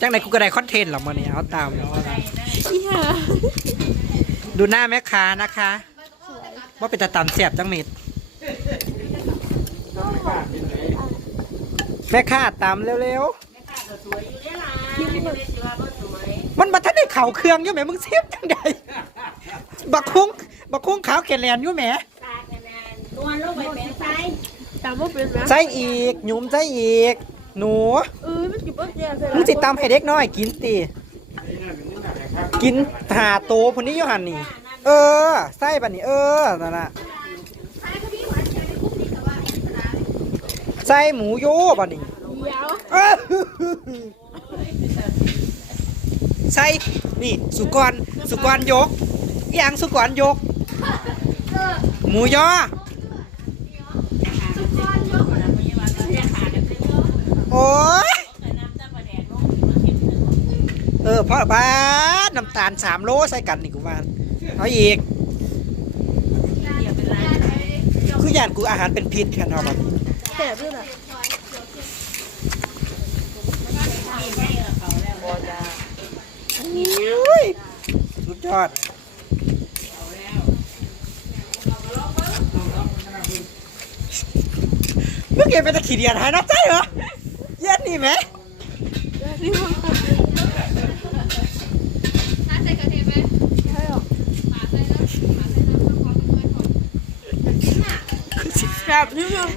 จังไหนกูก็ได้คอนเทนต์หรอกมันนี่เอาตามอีห่าดูหน้าแม่ค้านะคะว่าเป็นตาตำแสบจังเม็ดแม่ค้าตำเร็วๆมันบัทันได้เข่าเครื่องอยู่แหมมึงเสียบจังใดบักคุ้งบักคุ้งขาวแขนแลนอยู่แหมนวลลงไปเป็นไซตามว่าเป็นนะใส่อีกหยุมใส่อีก หนูเออ มันกินเบิ้ลแย่ใส่มึงสิตำให้เด็กน้อยกินตีกินหาโตพนนี้ยูหันนี่ เออใส่บัดนี้เออนั่นน่ะใส่หมูโยบัดนี้เดี๋ยวเออใส่นี่สุกรสุกรยกอย่างสุกรยก หมูยอโอ้ย เออเพราะบ้านน้ำตาลสามโลใส่กันนี่กูว่าเอาอีกคืออย่างกูอาหารเป็นพิษแค่นั้นบัดนี้แสบด้วยนะอุ้ยสุดยอดเมื่อกี้เป็นตะขีเดียนหายน้ำใจเหรอเย็นนี่ไหมนี่มันใช่หรอ แบบนี่มัน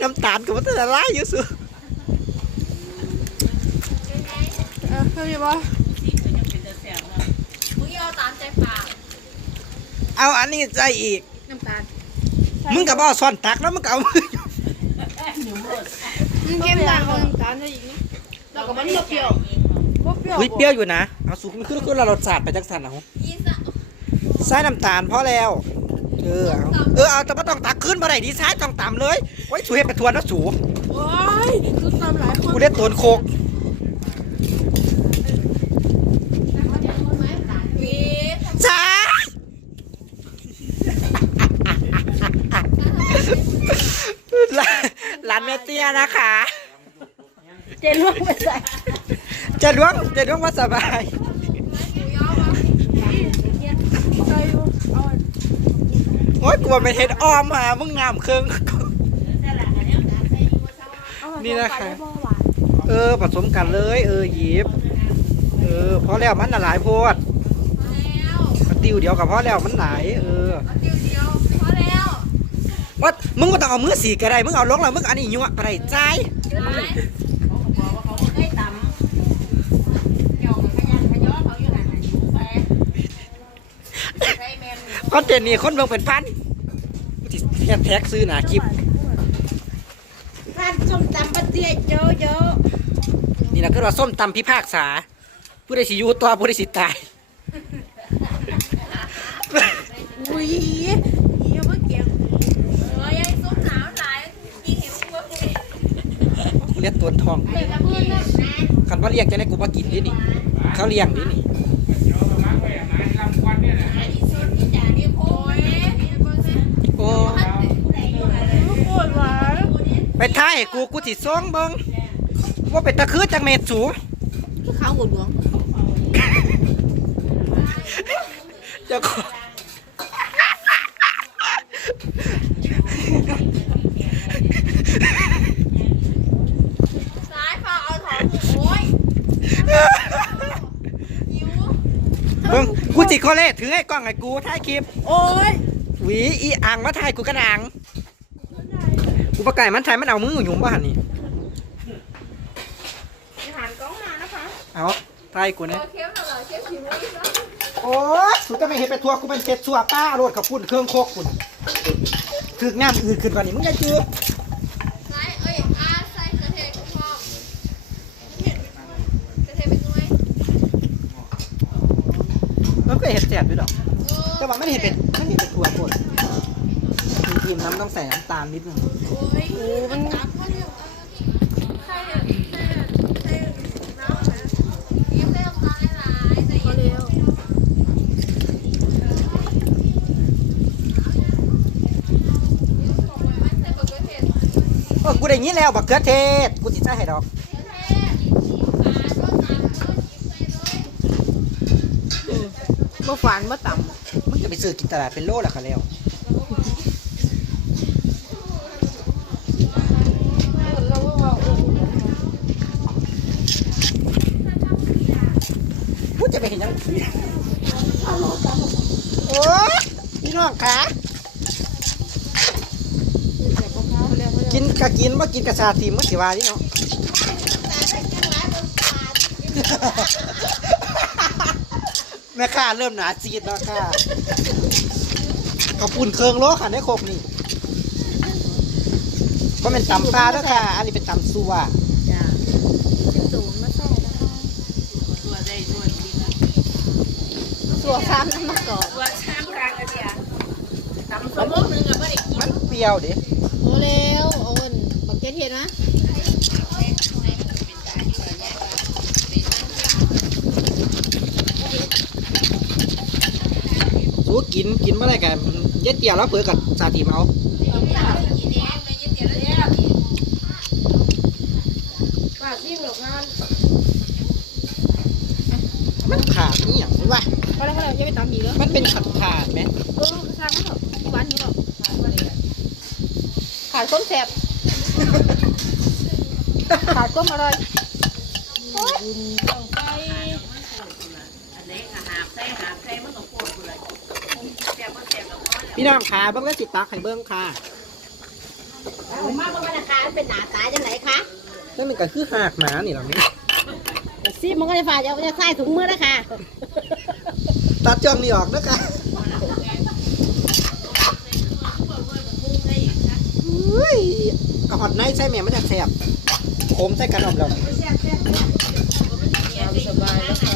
น้ำตาลกับมันจะละลายอยู่สุเออเข้าใจปะมึงเอาตามใจปากเอาอันนี้ใจอีก น้ำตาลมึงกับบ่ซ่อนตักแล้วมึงก็เอามืออยู่มันเก็บต่างกันต่างได้อีกนี่แล้วก็มันเปรี้ยวบ่เปรี้ยวอุ้ยเปรี้ยวอยู่นะ เอาสุกมันขึ้นขึ้นเรารสชาติไปจังสันเอายี่สะใส่น้ำตาลพอแล้ว เออเอาเออเอาแต่ไม่ต้องตักขึ้นมาไหนดีซ้ายต้องตามเลยไว้สูเห็ดกระทวนนะสูโอ้ยคือตามหลายคนกูเล่นตัวโคกวีซ้ายร้านร้านแม่เตี้ยนะคะ เจนว่าไม่ใส่จะล้วงจะล้วงว่าสบาย ใส่อยู่เอา โอ้ยกลัวเป็นเห็ดออมอะมึงงามเครื่องเอานี่นะคะได้บ่หวานเออผสมกันเลย เออหยิบ เออพอแล้วมันน่ะหลายโพดกระติวเดียวกับพอแล้วมันหลายเออเดียวเดียวพอแล้วว่ามึงก็ต้องเอามือสีก็ได้มึงเอาลงแล้วมึงอันนี้ยั่วก็ได้ใจาย ได้ตำหยองขยันขย้อเขาอยู่ไหนไปใช้แมน คอนเทนต์นี้คนเมืองเป็นพันกูสิแฮชแท็กซื้อหนาคลิป ร้านส้มตำปะเตี้ยเยอะเยอะนี่นะคือว่าส้มตำพิพากษา ผู้ใดสิอยู่ตัวผู้ใดสิตาย อุ้ยนี่ยังไม่เกี่ยงเออยังซุ้มหนาวหลายยิงเห็นพวกนี้กูเรียกตัวทอง เด็กกับเพื่อนนะคันว่าเลี้ยงจะได้กูมากินดินี่ เขาเลี้ยงดินี่ อีซุนนี่จ่านี่โอ้ย โอ้ ไม่ปวดหวาน ไปท้ายให้กูกูสิส่งเบิ่งว่าเป็นตะคือจังเม็ดสูคือขาวหัวหลวงเจ้าของซ้ายพาเอาถอนโอ้ยหิวเบิ่งกูสิคอเล่ถือให้กล้องให้กูถ่ายคลิป โอ้ย หวีอีอ่างมาถ่ายกูกระนาง กูประกายมันถ่ายมันเอามือหยุ่มบ้านนี่หันกล้องมานะคะเอาถ่ายกูนะโอเคเหรอเชฟหิวอีกแล้วโอ้ยสุดก็ไม่เห็นไปทัวร์กูเป็นเจ็ดสัวป้าโรดกับปุ่นเครื่องโคกคุณถึกน้ำอื่นขึ้นกว่านี้มึงจะจื้อซ้ายเอ้ยอาใส่กระเทียมกับพ่อเห็นกระเทียมเป็นด้วยมันก็เห็นแสบด้วยดอกโอ้แต่ว่าไม่ได้เห็นเป็นไม่ได้เห็นเป็นทัวร์คน ทีมน้ำต้องใส่น้ำตาลนิดนึงโอ้ยมันจับพ่อเดียวใส่ใส่ใส่น้ำนะยิ้มได้น้ำตาลหลายใส่เยอะเออกูได้ยินแล้วบักเขือเทศ กูสิดใส่ให้ดอกบ่ฝันบ่ต่ำมันจะไปซื้อกินตลาดเป็นโลล้วค่ะแล้วำเราว่า พูดจะ ไปเห็นยังผีโอ้ยพี่น้องขากินกะกินว่ากินกะชาทีมมันสิว่าดิเนาะแม่ค้าเริ่มหนาจีดแล้วค่ะขอบคุณเครื่องโลค่ะในโคกนี่ก็เป็นตำปลาแล้วค่ะ อันนี้เป็นตำซัวจ้าจิ้มตูนมาใส่แล้ว สัวซ้ำน้ำมะกอกมันเปรี้ยวดิโอ้เร็วโอนบักเก็ตเห็นนะสู้กินกินเมื่อไรกันเย็ดเตี๋ยวแล้วเปิดกับชาทีมเอาปากจิ้มหรอกงานมันขาดนี่อย่างวะ พอแล้วพอแล้วจะไปตำอีกแล้วมันเป็นขาดขาดไหมเออสร้างไม่หรอกหวานนี้หรอกขาดก้มแสบขาดก้มอร่อยโอ๊ยต้องไปพี่น้องขาเบิ้งแล้วสิตักให้เบิ้งค่ะผมมาเมื่อวันอังคารเป็นหนาตายจังไหนคะนั่นมันก็คือหากหมานี่เหรอแม่ซีมันก็จะฝาดจะจะใส่ถุงมือแล้วค่ะ ตัดจ้องนี่ออกนะคะอุ้ยกระหอดในใช่ไหมมันจะแสบโคมใส่กันออกแล้วสบายแล้วค่ะ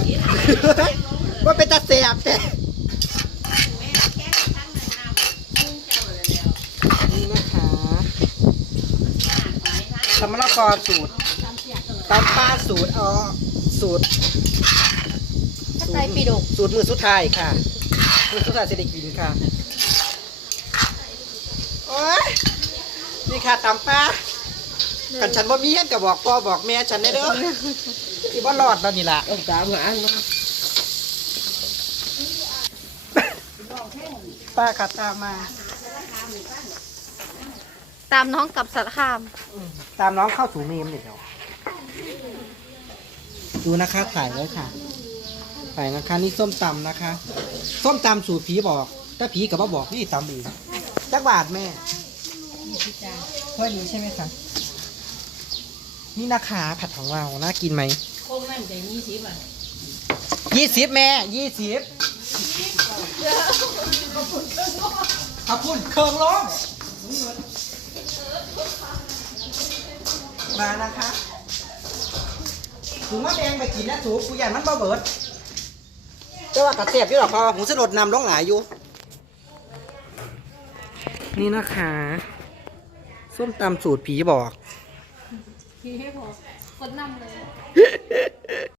ว่าเป็นตาแสบแต่นี่นะคะสำมะละกอสูตรตำปลาสูตรอ๋อสูตร ใส่ปีดก สูตรมือสุดท้ายค่ะ มือสุดท้ายจะได้กินค่ะโอ้ยนี่ค่ะตำปลากันฉันบ่มีเห็นก็บอกพ่อบอกแม่ฉันได้เด้อที่บ่รอดแล้วนี่ล่ะต้องตามหาป้าขัดตามมา ตามน้องกับสารคาม ตามน้องเข้าสู่เมมเดี๋ยวดูนะคะถ่ายไว้ค่ะ ถ่ายนะคะ นี่ส้มตำนะคะ ส้มตำสูตรผีบอก ถ้าผีกับว่าบอกนี่ตำเองจักบาทแม่เท่านี้ใช่ไหมคะนี่นะคะผัดของเราน่ากินไหมคงนั่นจะยี่สิบอะยี่สิบแม่ยี่สิบขอบคุณเครื่องร้องมานะคะถุงมะแดงไปกินนะสูกูใหญ่มันบ่เบิด แต่ว่ากระเทียบอยู่หรอกพอหูสลดนำลงหลายอยู่ นี่นะคะ ส้มตำสูตรผีบอก ผีให้บอกคนนำเลย